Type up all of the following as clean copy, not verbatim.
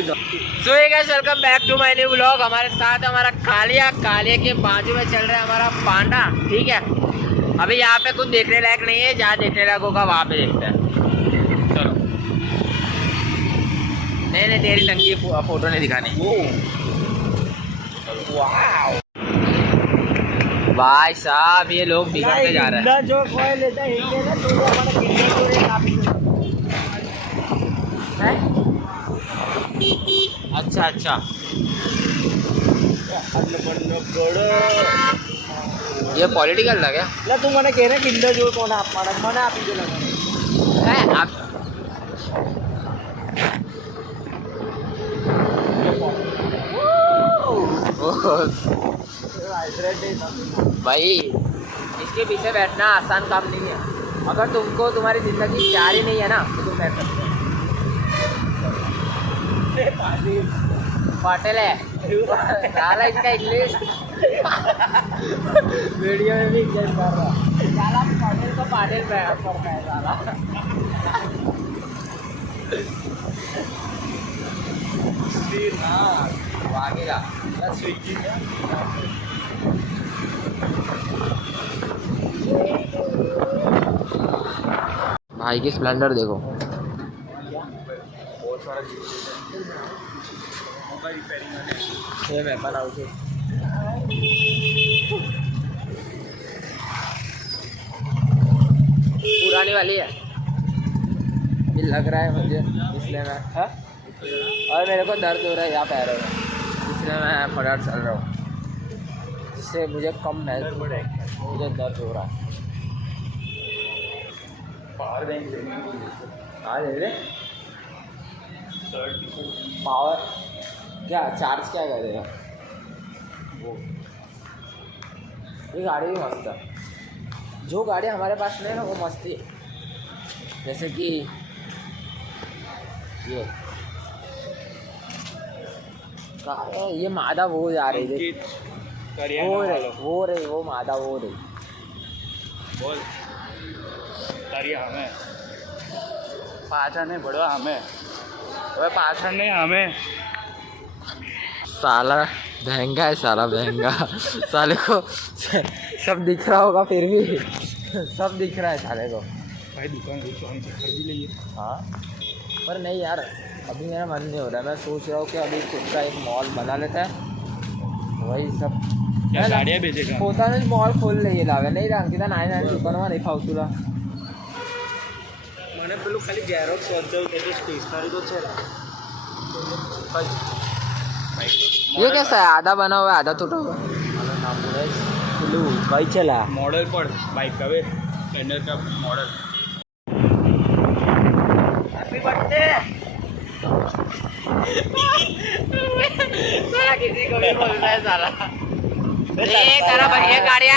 सो ये guys welcome back to my new blog. हमारे साथ हमारा कालिया के बाजू में चल रहा है हमारा पांडा। ठीक है, अभी यहाँ पे कुछ देखने लायक नहीं है, जहाँ देखने लायक होगा वहाँ पे देखते हैं। चलो, नहीं तेरी नंगी फोटो नहीं दिखानी। वाह भाई साहब, ये लोग बिगड़ते जा रहे हैं। जो कोई लेता है अच्छा ये पॉलिटिकल लगा क्या? तू मैंने कह रहे किंडर जो कोण आप मैंने आप ही लगा है आप भाई, इसके पीछे बैठना आसान काम नहीं है। अगर तुमको तुम्हारी जिंदगी प्यार ही नहीं है ना तो तुम बैठ सकते हो। पाटिल है साला, इसका इंग्लिश वीडियो में भी इज्जत कर रहा है साला। पाटिल को पाटिल पड़ता है साला। भागेगा भाई की स्प्लेंडर देखो। ये मैं बनाऊँ पुरानी वाली है, ये लग रहा है मुझे, इसलिए मैं और मेरे को दर्द हो रहा है यहाँ पैरों में, इसलिए मैं फटाफट चल रहा हूँ, जिससे मुझे कम महसूस हो रहा है। मुझे दर्द हो रहा है। पावर क्या चार्ज क्या करेगा वो? ये गाड़ी भी मस्त है। जो गाड़ी हमारे पास नहीं है ना वो मस्त है, जैसे कि ये मादा वो जा रही थी, वो मादा वो रही बोल हमें पाछा नहीं बढ़वा हमें पाछा नहीं हमें। साला महंगा है, साला महंगा साले को सब दिख रहा होगा, फिर भी सब दिख रहा है साले को। भाई दुकान खरीद लीजिए। हाँ पर नहीं यार, अभी मेरा मन नहीं हो रहा है। मैं सोच रहा हूँ कि अभी खुद का एक मॉल बना लेता है, वही सब क्या गाड़ियाँ बेचेगा। होता नहीं मॉल खोल नहीं लावे नहीं रंग ना नाई दुकान में नहीं फालतूला मैंने पेલું ખાલી ગેરોક્સ વર્જલ એટલે સ્ટેશનરી તો છે। ये कैसा है? आधा बना हुआ है आधा टूटा हुआ कई चला मॉडल पर बाइक का वे स्प्लेंडर का मॉडल। हैप्पी बर्थडे साला, किसी को भी बोलना है साला। ये तेरा भैया गाड़िया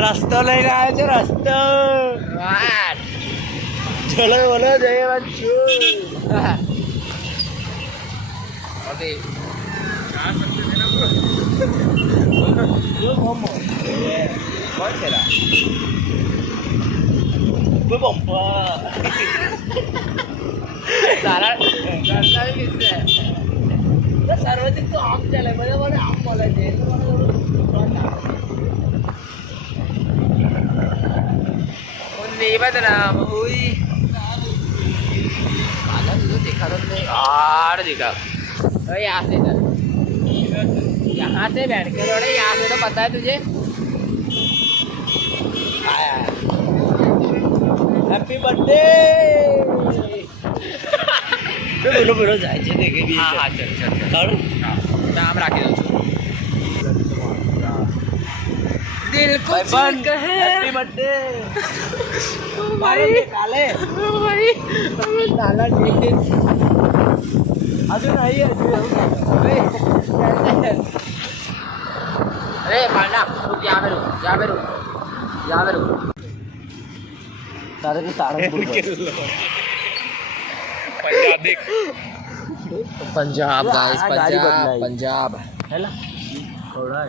रस्तो लई रहा है जो रस्तो चलो बोलो जय बच्चू। अभी कौन चला साला भी किससे है? सर्वाधिक तो आम चले बड़े आम बोला नहीं बदनाम हुई दिखा यार दिखा। यहाँ से बैठ के थोड़े, यहाँ से तो पता है तुझे। हैप्पी बर्थडे बोलो जायचे देखे भी। हाँ चल नाम राखी दो दिल को हैप्पी बर्थडे भाई काले साला ठीक अजून नाही अरे पांडा रुक, यहाँ पे रुक। तारे को तारक पंजाब देख, पंजाब गाइस, पंजाब है ना थोड़ा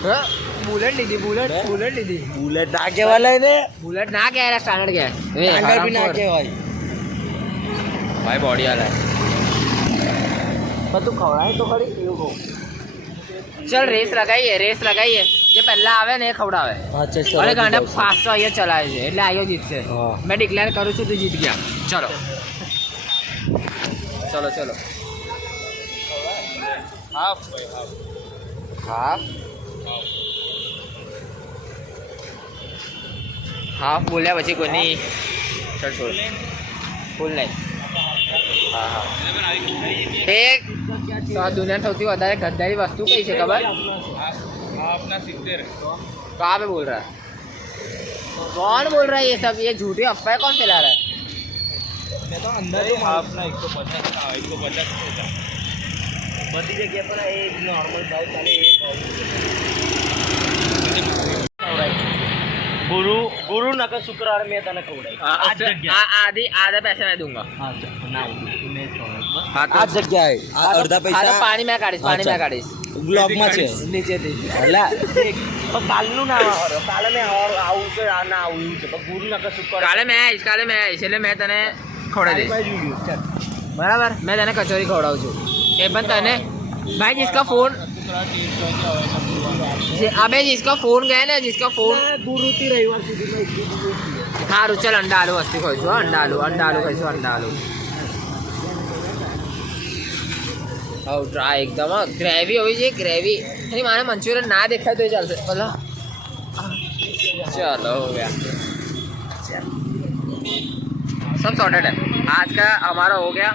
बुलेट ली थी बुलेट ली थी बुलेट ना कहेवाय ને बुलेट ना क्या है स्टैंडर्ड क्या है સ્ટાન્ડર્ડ બી ના કહેવાય भाई बॉडी वाला है પણ તું ખવડાય તો ખરી એવું કહું चल रेस लगाइए જે પહેલા આવે ને એ ખવડાવે અચ્છા અરે ગાંડા ફાસ્ટ તો અહીંયા ચલાવે છે એટલે આયો જીતશે હા. મેં ડિક્લેર કરું છું તું જીત ગયા ચલો ચલો હાફ ભાઈ હાફ હાફ બોલ્યા પછી કોઈની ચલ છોડ ફૂલ નહીં હા એક તો આ દુનિયાની સૌથી વધારે ગદ્દારી વસ્તુ કઈ છે ખબર આપના 70 कहाँ पे बोल रहा है कौन बोल रहा है ये सब ये झूठी अफवाह कौन फैला रहा है મેં તો અંદર આપના 150 ના 150 બધી જગ્યા પર એ નોર્મલ ભાવ ચાલે એ ભાવ ગુરુ નકા શુક્રવાર મેં તને ખવડાવી આ જગ્યા आधे पैसे मैं दूंगा હા ના મેં हाँ આ જગ્યાએ આ અડધા तो પૈસા पानी में काढ़ीश બ્લોગમાં છે નીચેથી એટલે કાલનું ના આવે કાલે મેં આવું કે આ ના આવું છે પણ ગુરુ નકા શુક્રવાર કાલે मैं आईश એટલે मैं તને ખવડાવી દઈશ બરાબર मैं તને કચોરી ખવડાવું છું એ પણ તને भाई जिसका फोन अबे जिसका फोन गया ना जिसका फोन ગુરુથી રવિવાર સુધીમાં એટલું બધું સારું ચાલ અંડા આલુ વસ્તુ ખાઈશું અંડા આલુ ખાઈશું અંડા આલુ હાઉ ટ્રાય એકદમ ગ્રેવી હોવી જોઈએ ગ્રેવી नहीं माने मंचूरियन ना देखा तो चलते बोला चलो हो गया सब सॉर्टेड है आज का हमारा हो गया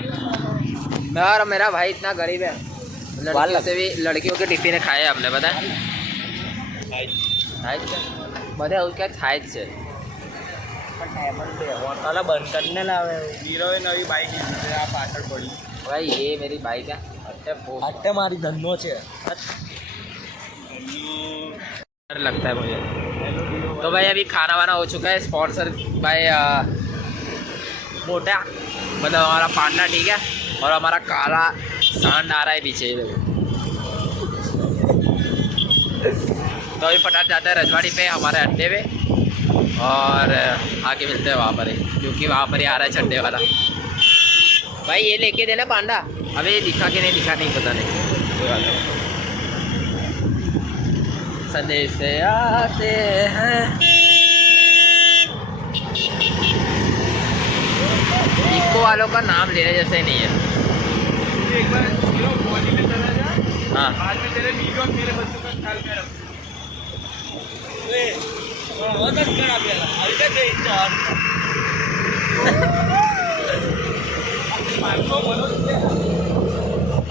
मैं और मेरा भाई इतना गरीब है लड़कियों से भी लड़कियों के टिफिन खाए हमने पता है બધા એવું ક્યાં થાય જ છે હોટલ બંધ કરીને લાવે હીરોએ નવી બાઈક લીધી આ પાછળ પડી भाई ये मेरी बाइक है અટ્ટે મારી ધંધો છે डर लगता है मुझे तो भाई अभी खाना वाना हो चुका है स्पॉन्सर भाई मोटा मतलब हमारा पांडा ठीक है और हमारा काला सांड आ रहा है पीछे तो अभी पटाट जाता है रजवाड़ी पे हमारे अड्डे पे और आके मिलते हैं वहाँ पर ही क्योंकि वहाँ पर ही आ रहा है चड्डे वाला भाई ये लेके देना पांडा अबे ये दिखा के नहीं दिखा नहीं पता नहीं कोई बात नहीं संदेश से आते हैं इको वालों का नाम लेने जैसे नहीं है એક બાર હીરો બોડી में चला जा हाँ बाद में तेरे बीवी और मेरे बच्चों का ख्याल कर ए बहुत कड़ा पेला अरे के चार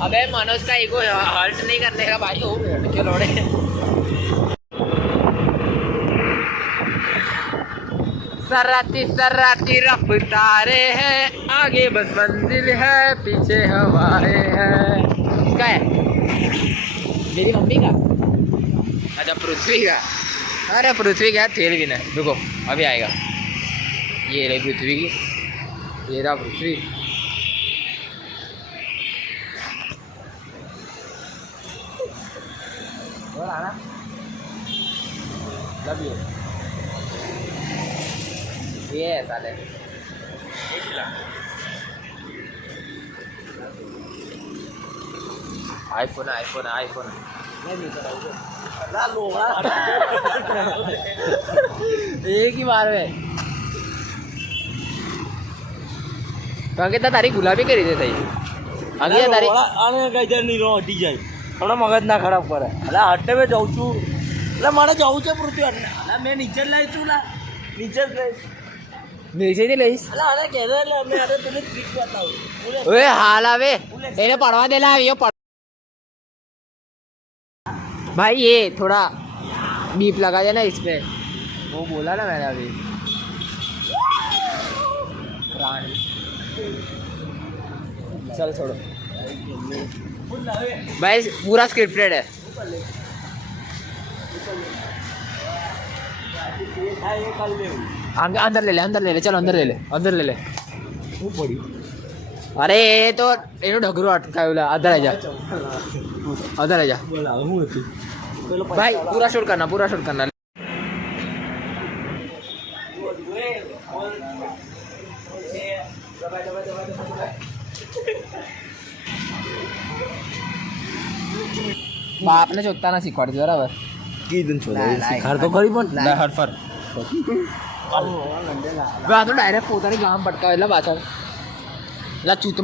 अबे मनोज का ईगो हर्ट नहीं करने का भाई हो के लोड़े सराती रफ्तारे हैं आगे बस मंजिल है पीछे हवाएं हैं किसका है मेरी मम्मी का अच्छा पृथ्वी का अरे पृथ्वी का तेल भी नहीं रुको अभी आएगा ये रही पृथ्वी की ये रहा पृथ्वी और आना लव यू ये है साले आईफोन एक ही बार में તો અંકિતા તારી ગુલાબી કરી દે થઈ અંકિતા તારી આને કઈ જાય નહીં રો હટી જાય થોડા મગજ ના ખરાબ કરે એટલે હટે મેં જઉં છું એટલે મારે જવું છે પૃથ્વી એટલે મેં નીચે જ લઈ છું નીચે જ લઈશ નીચેથી લઈશ એટલે આને કહેતો એટલે અમે અરે પેલી ટ્રીક બતાવું ઓએ હાલ આવે એને પડવા દેલા આવ્યો भाई ये थोड़ा बीप लगा देना इसमें वो बोला ना मैंने अभी प्राणी चल छोड़ो भाई पूरा स्क्रिप्टेड है अंदर ले ले चलो अंदर ले ले अरे ये तो એનું ઢગરું અટકાયું લા અધર જા બોલા હું હતું પેલો भाई पूरा शूट करना બાપને ચોકતા ના શીખવાડતી બરાબર કીધું ના, શીખાડ તો ખરી પણ ના હરફર આ તો ડાયરેક્ટ પોતાની ગામ પટકાવે એટલે પાછળ એટલે ચૂત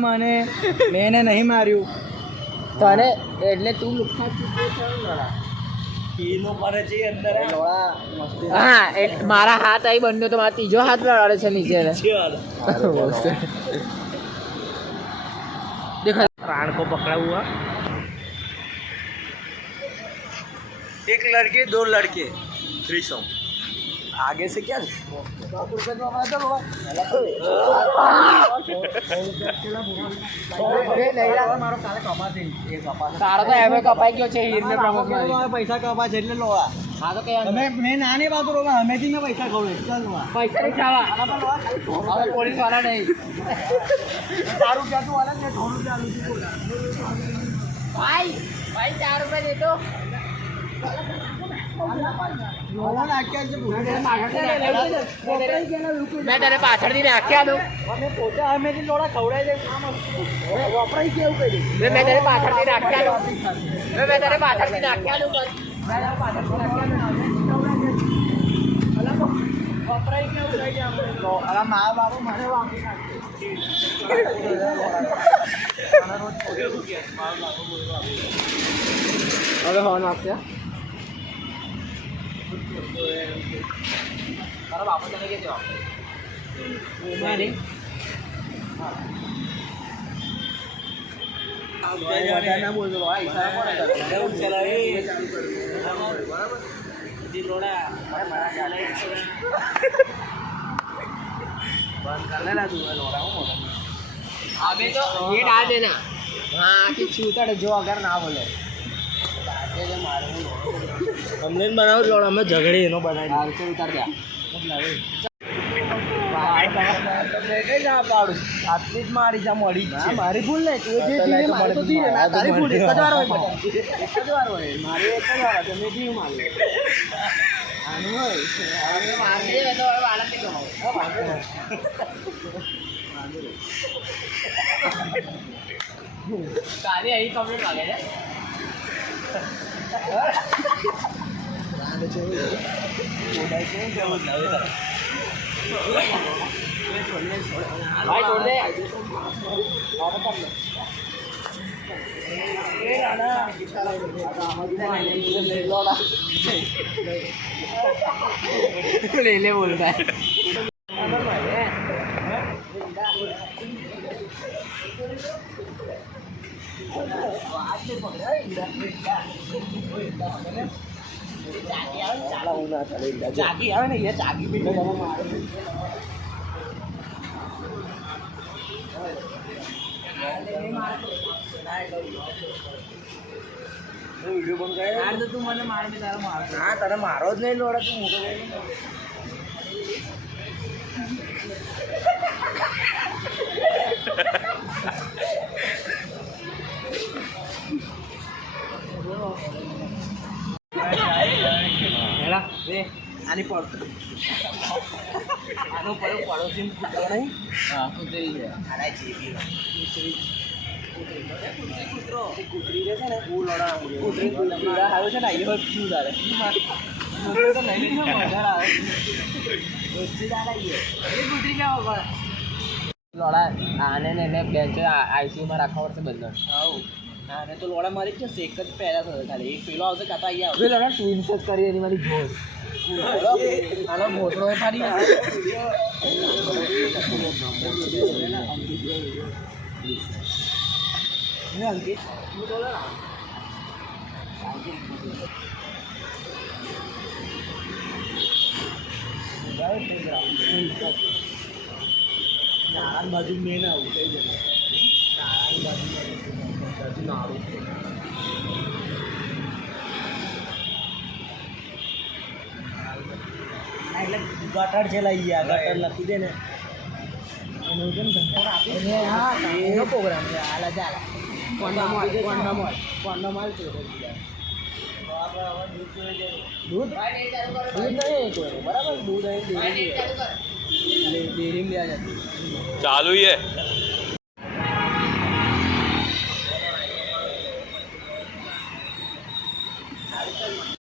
મને મેં નહીં માર્યું તને એટલે તું લુખ્ખા ચૂત કીનો કરે છે અંદર હા એક મારા હાથ અહીં બન્યો તો મારા ત્રીજો હાથ લડાડે છે નીચે देखो प्राण को पकड़ा हुआ एक लड़के दो लड़के थ्रीसम आगे से क्या તારો તો એમે કપાઈ ગયો છે હીરને પ્રમોટ પૈસા કપા છે એટલે લો હા તો કઈ મેં નાની વાત રો હમેથી મેં પૈસા ખવડે ચાલ પૈસા નહીં ખાવા હવે પોલીસ વાળા નહીં તારું ક્યાં તું વાલા ને થોડું ચાલુ છે ભાઈ ભાઈ 4 રૂપિયા દેતો मैं तेरे पाछड़ दी नाख्या दूं વપરાય કેવું કર્યું मैं तेरे पाछड़ दी नाख्या दूं मैं तेरे पाछड़ दी नाख्या दूं मैं तेरे पाछड़ दी नाख्या दूं વપરાય કેવું થઈ ગયા અલા મા બાપુ મને વાપી હવે હોન આપશે તારા બાપુ તને કે જવાબ મારી ના બોલતો ભાઈ ઈશારો કોણ ચલાવે બરાબર જી લોડા મારા ગાલે બંધ કર લેલા તું લોડા હું મોટા अबे तो ये डाल देना हाँ कि चूतड़ जो अगर ना बोले हमने बनाओ लोड़ा में झगड़े नो बनाई डाल से उतर गया આટલી જ મારી જા મળી મારી ભૂલ નહીં તું જે જીવે મારે તો જીવે ના તારી ભૂલ એક જ વાર હોય એક જ વાર હોય મારી એક જ વાર હોય તમે જીવ મારી આનું હોય હવે મારી દે તો હવે આનંદ કમાવો કાલે અહીં કમ્પ્લીટ લાગે છે भाई छोड़ दे ले ले बोलता है ચાકી આવે ને એ ચાકી બી વિડીયો બંધ કરે यार तो तू મને માર દે તારો માર હા તને મારો જ નહીં લોડા તું મોટો હેલા રે આની પડ આનો પડો પડોશી કૂતરો નહીં હા કૂતરી છે આના જેવી કૂતરી રહે છે ને હું લોડા કૂતરી પીડા આવ્યો છે ને એ શું તારે તો નહીં મજા આવે ઓછી દાડા કૂતરી કેવો કરે લોડા આને ને એને બેન્ચ આઈસીયુમાં રાખવા પડશે બંધન આવું આને તો લોડા મારી જ છે એક જ પહેલા થયો ખાલી એક પેલો આવશે કાતા અહીંયા હવે લોડા ટ્વિન્સ જ કરી એની મારી જોશ આનો ઘોસડો એ ફરી અંકિત નારાયણ બાજુ મેન આવું કઈ જગ્યાએ નારાયણ બાજુ નારું એટલે ગટર છે લઈ ગયા ગટર લખી દે ને એનો છે ને હા એનો પ્રોગ્રામ છે હાલ ચાલ કોન્ડોમોલ કોન્ડોમોલ છે દૂધ દૂધ નહીં કોઈ બરાબર દૂધ અહીં ડેરી લેવા જતું ચાલુ ही है